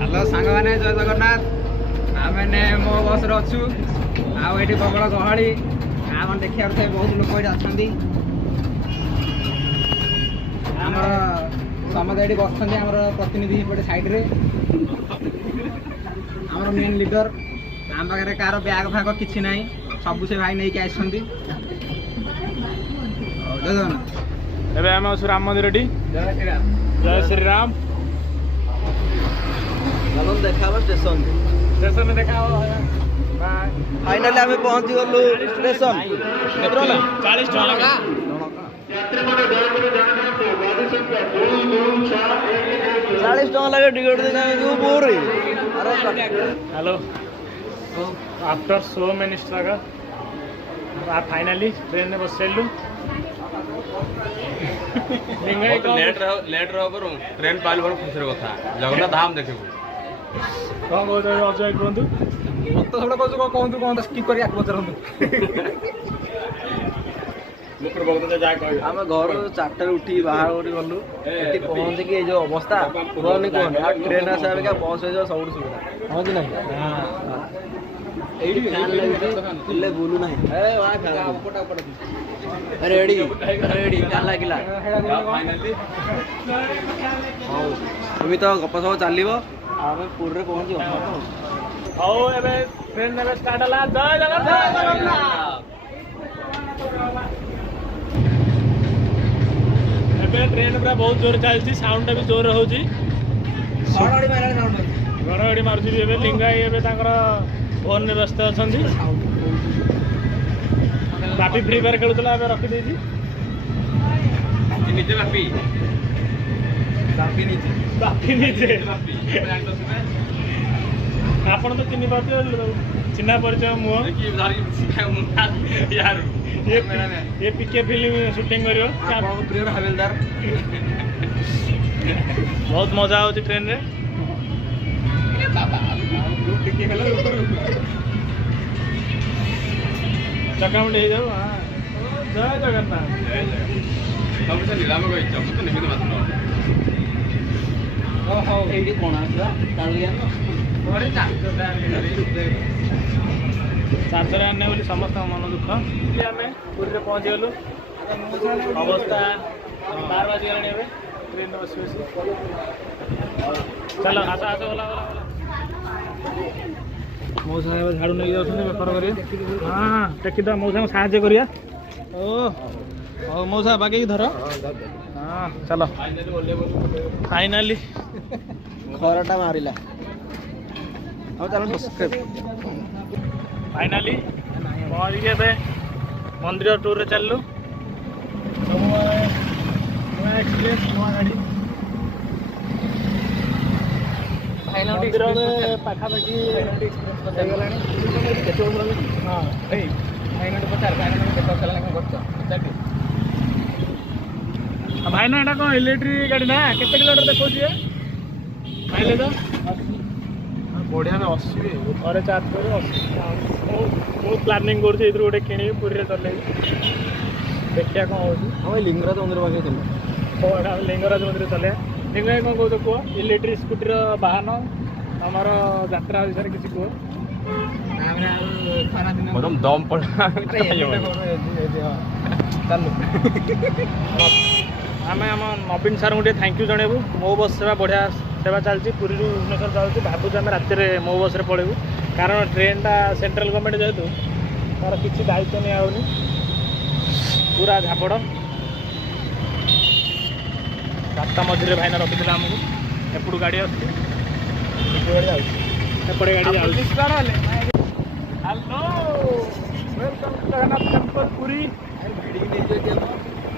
Hello सांग मैंने जय जगन्नाथ आम मो बस अच्छु आठी प्रबल गहली आम देखा बहुत लोक ये अच्छा आमर समस्त ये बस प्रतिनिधि पटे साइड्रे आमर मेन लीडर आम पाखे कार ब्याग फाग किसी ना सब से भाई नहीं आस जय जगन्नाथ एबे आम असु राम मंदिर टी जय श्री राम जय श्री राम चलो देखा स्टेशन स्टेशन में देखा फाइनली आम पहुंची गलु स्टेशन 40 टका लगा 40 टका लगे टिकट देना bore hello after so many struggle finally train में बस चलू लेट रहो ट्रेन पाइल बड़ खुशी कथा जगन्नाथ धाम देखबू कौन कहते अजय कहतु मत सब कहूँ कहतु कौन स्किप कर पचारतु आम घर 4 उठी बाहर गलु पहुँचिकी जो अवस्था कहनी कहनी ट्रेन आसा बस सब सुविधा हाँ कि नहीं बुलू ना रेडी रेडी क्या लगे एमि तो गप सब चलो आम पुरी पहुँच हौ एबे ट्रेन नेबे स्टार्ट हला जय जगन्नाथ एबे ट्रेन पूरा बहुत जोर चलती साउंड भी जोर होची घड़घड़ी मारुची एबे लिंगाई एबे तांकर फोन में व्यस्त अछंती बापी फ्री फायर खेलुतला एबे रखी देजी निजे बापी निजे आपण तो चिन्ह पाते चिन्हा परिचय मुह ये पीके फिल्म शूटिंग करियो प्रिय हवेलदार बहुत मजा होची ट्रेन रे चकामुंडी हो जाओ जय जगन्नाथ सबसे नीलाम को इच्छा तो निमित मात्र ओहो एडी कोन आछा तालिया बड़ी चार्जर आने बोली समस्त मन दुख आम पुरी पहुँची गलु अवस्था 12 बजे गलानी ट्रेन बस बस चलो आस आस ओला मौसा झाड़ू नहीं जाऊँ बेपार कर हाँ देखीद मौसा साहय करिया ओ मौसा बागे धर हाँ चलो फाइनाली खराटा मारिला अब चलो सब्सक्राइब फाइनाली पहुँच गए मंदिर टूर रे चलू एक्सप्रेस गाड़ी मंदिर पाखापाखि हाँ भाईना एटा कौन इलेक्ट्रिक गाड़ी ना केते किलोमीटर देखो माइलेज बढ़िया में 80 थे चार्ज कर 80 बहुत प्लानिंग कर गोटे किणी पुरी चल देखिए कौन हो हम लिंगराज मंदिर पाखे चलो लिंगराज मंदिर चले लिंगराज कौन कौन कह इलेक्ट्रिक स्कूटर वाहन आमर यात्रा विषय किसी कह दम पड़ा चलो आम आम नवीन सार को थैंक यू जनइबू मो बस सेवा बढ़िया सेवा चलती पुरी भुवनेश्वर जाऊँगी भावुँ आम राति मो बस पलैबू कारण ट्रेनटा सेंट्रल गवर्नमेंट जेहेतु तार किसी दायित्व नहीं आउनी पूरा झापड़ रास्ता मझे भाईना रखी आमको एपटू गाड़ी आसपटे गाड़ी hello welcome to Jagannath temple Puri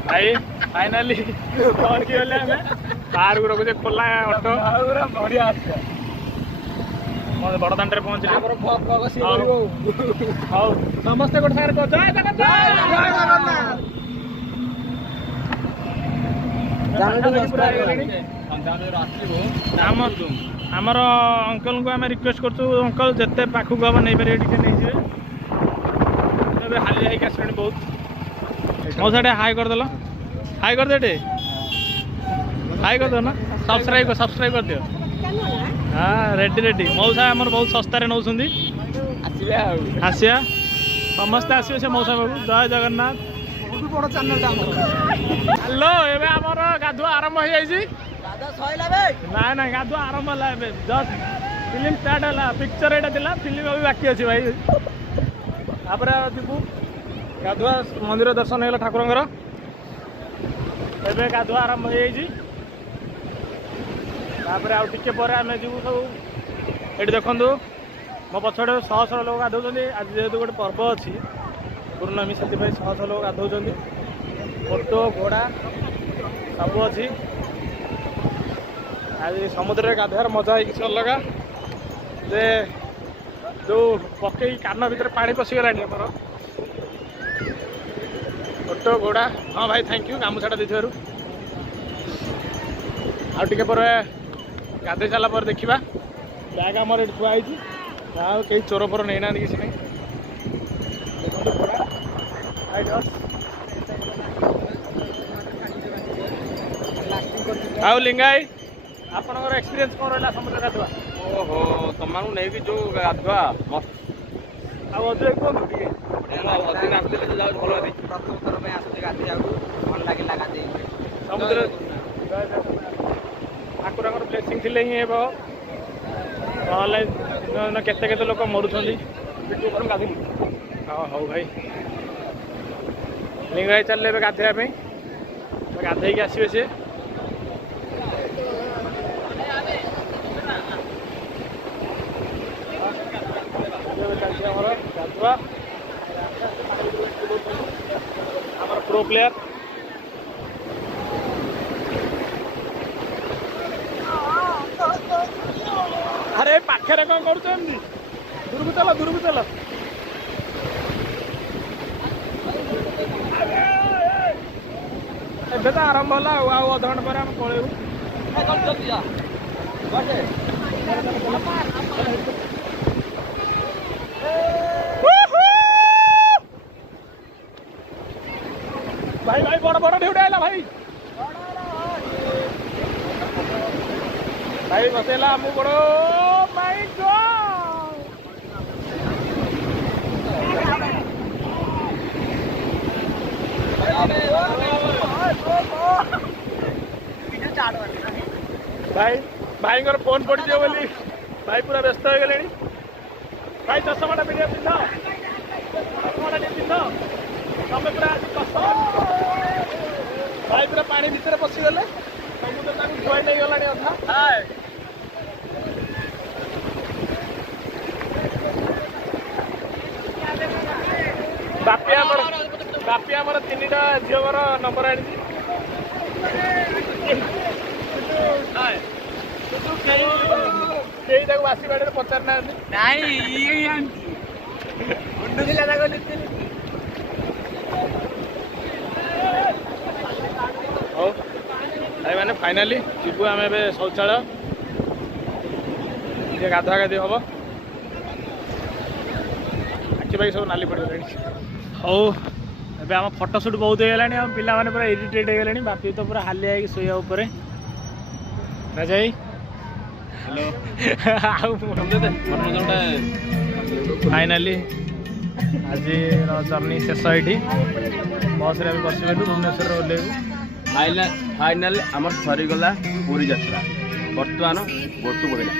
भाई फाइनाली पहुँच गले आम बाहर को रखुचे खोला ऑटो बढ़िया बड़दान पहुँचले हाँ समस्ते गोटे सागर कह जय जगन्नाथ आमर अंकल को आम रिक्वेस्ट करूँ अंकल जिते पाखक हम नहीं पारे टे नहीं हाली हाई आस बहुत मौसा हाई करदेल हाई करदे हाई कर दो ना सब्सक्राइब कर दियो हाँ रेडी रेडी मौसा आमर बहुत सस्तारे नौ आसिया समस्ते आसिए से मौसा बाबू जय जगन्नाथ बड़ चैनल हेलो एबे आमर गाधुआ आरंभ हो जाइए ना ना गाधुआ आरंभ है जस्ट फिल्म स्टार्ट है पिक्चर यहाँ था फिल्म अभी बाकी अच्छे भाई तापर जीवु गाधुआ मंदिर दर्शन होगा ठाकुर एबे गाधुआ आरंभ हो जाइए तापर आउ टिके पर आम जीवु सब ये देखु मो पछड़े शह शह लोग गाधौं आज जेहेतु गोटे पर्व अच्छी पूर्णमी से शह शह लोग गाधौं ओट घोड़ा सब अच्छी आज समुद्र में गाधोर मजा है किसी अलग जे जो पकई कान भर पानी पशिगला आमर ओट घोड़ा हाँ भाई थैंक यू गामुछाटा देथिबारु आउ टिके पर गाधे सारा पर देखा बैग आमर ये थुआई कई चोर फोर नहीं ना किसी नहीं आउ लिंगाई आपनकर एक्सपीरियंस कौन रहा समुद्र गाधुआ ओहो तुम नहीं कि जो गाधुआ मस्त आउ अजय कौन टे दिन आसते जाओ भल प्रथम थर में आसते गाधे जाऊ भल लगे गाधे समुद्र ठाकुर ब्लेसिंग थी ही ना केते लोक मरुंच गाधे हाँ हौ भाई लिंगाई चल गाधेवाई गाधे आसवे सी गाधुआ प्रो प्लेयर अरे पाखे कौन कर दूर को चल एबे तो आरंभ है अध घंटे पर पलू भाई भाई बड़ बड़ ढेउटा आइला भाई भाई बसेला मु बड़ माय गॉड भाई भाई फोन पड़ी बोली भाई पूरा व्यस्त हो गले भाई चषमाटा पिंध चषमाटा पिंध तमें पूरा भाई पूरा पानी भितर पशिगले समुद्र धुआई नहीं गला अधा बापी आमर 3टा झीवर नंबर आनी बासी बाड़ी पचार ना हो भाई मैंने फाइनाली जीवु आम ए शौचालय गाधुआ गाधी हम आखि पाखि सब नाली पड़े हौ एबे आम फोटोशूट बहुत हो गलानी आम पिला माने पूरा इरिटेट हो गलानी बापी तो पूरा हालिया होइक सोया ऊपर राजा भाई हेलो फाइनाली आज जर्नी शेष ये बस रे बसगलु भुवनेश्वर ओल्लैबू फाइनाल आमर सरीगला पूरी यात्रा बर्तमान बोटू पड़ेगा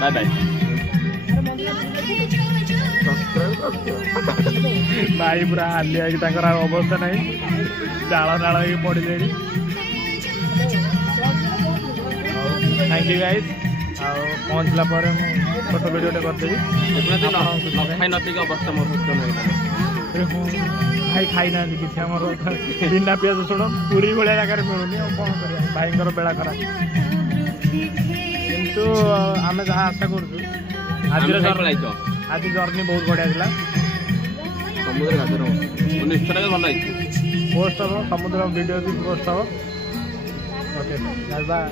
बाय बाय भाई पूरा हालिया अवस्था नहीं जाल नाल पड़े थैंक यू गाइज पहुँचला छोट वीडियोटे करदेवी अवस्था मोर भाई खाई ना किसी आम बिना पियाज रसुण पूरी भाया जगह मिलूनी कौन कर भाई बेला खराब किंतु आम जहाँ आशा कर आज जर्नी बहुत बढ़िया था समुद्र घाटर भल पोस्ट हम समुद्र वीडियो भी पोस्ट हम ओके बाय।